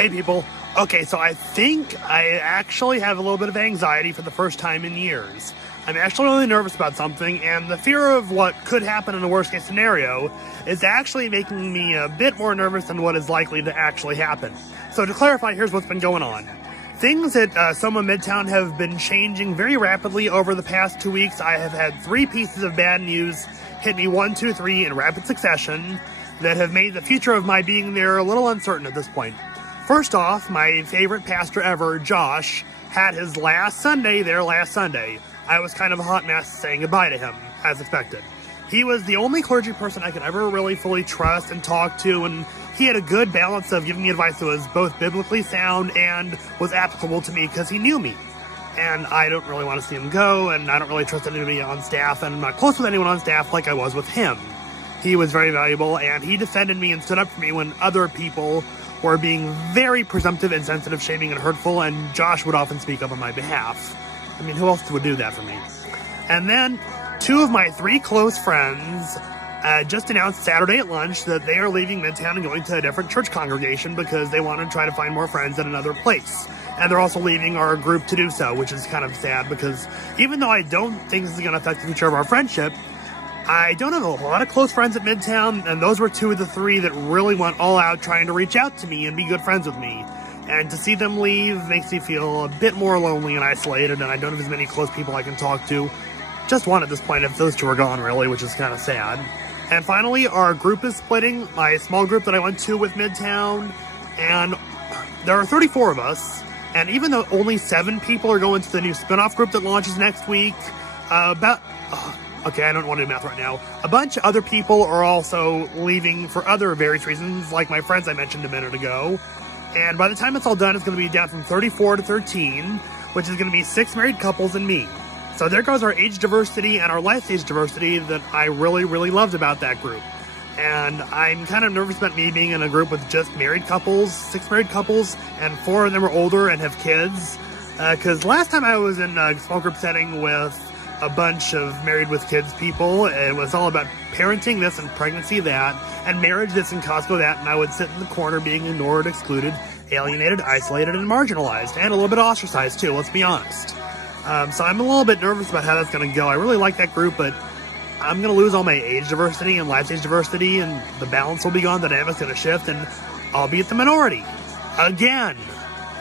Hey people. Okay, so I think I actually have a little bit of anxiety for the first time in years. I'm actually really nervous about something, and the fear of what could happen in the worst case scenario is actually making me a bit more nervous than what is likely to actually happen. So to clarify, here's what's been going on. Things at Soma Midtown have been changing very rapidly over the past 2 weeks. I have had 3 pieces of bad news hit me 1, 2, 3 in rapid succession that have made the future of my being there a little uncertain at this point. First off, my favorite pastor ever, Josh, had his last Sunday there last Sunday. I was kind of a hot mess saying goodbye to him, as expected. He was the only clergy person I could ever really fully trust and talk to, and he had a good balance of giving me advice that was both biblically sound and was applicable to me because he knew me. And I don't really want to see him go, and I don't really trust anybody on staff, and I'm not close with anyone on staff like I was with him. He was very valuable, and he defended me and stood up for me when other people were being very presumptive, insensitive, shaming, and hurtful, and Josh would often speak up on my behalf. I mean, who else would do that for me? And then 2 of my 3 close friends just announced Saturday at lunch that they are leaving Midtown and going to a different church congregation because they want to try to find more friends at another place. And they're also leaving our group to do so, which is kind of sad because even though I don't think this is going to affect the future of our friendship, I don't have a lot of close friends at Midtown, and those were 2 of the 3 that really went all out trying to reach out to me and be good friends with me. And to see them leave makes me feel a bit more lonely and isolated, and I don't have as many close people I can talk to. Just one at this point if those 2 are gone, really, which is kind of sad. And finally, our group is splitting. My small group that I went to with Midtown, and there are 34 of us, and even though only 7 people are going to the new spinoff group that launches next week, okay, I don't want to do math right now. A bunch of other people are also leaving for other various reasons, like my friends I mentioned a minute ago. And by the time it's all done, it's going to be down from 34 to 13, which is going to be 6 married couples and me. So there goes our age diversity and our life stage diversity that I really, really loved about that group. And I'm kind of nervous about me being in a group with just married couples, 6 married couples, and 4 of them are older and have kids. Because last time I was in a small group setting with a bunch of married with kids people, it was all about parenting this and pregnancy that, and marriage this and Costco that, and I would sit in the corner being ignored, excluded, alienated, isolated, and marginalized, and a little bit ostracized too, let's be honest. So I'm a little bit nervous about how that's going to go. I really like that group, but I'm going to lose all my age diversity and life stage diversity, and the balance will be gone, the dynamic's going to shift, and I'll be at the minority. Again.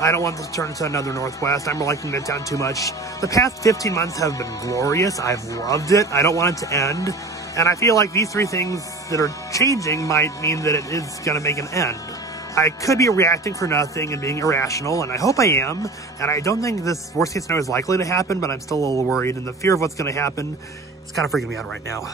I don't want this to turn into another Northwest. I'm liking Midtown too much. The past 15 months have been glorious. I've loved it. I don't want it to end. And I feel like these 3 things that are changing might mean that it is going to make an end. I could be reacting for nothing and being irrational, and I hope I am. And I don't think this worst case scenario is likely to happen, but I'm still a little worried. And the fear of what's going to happen is kind of freaking me out right now.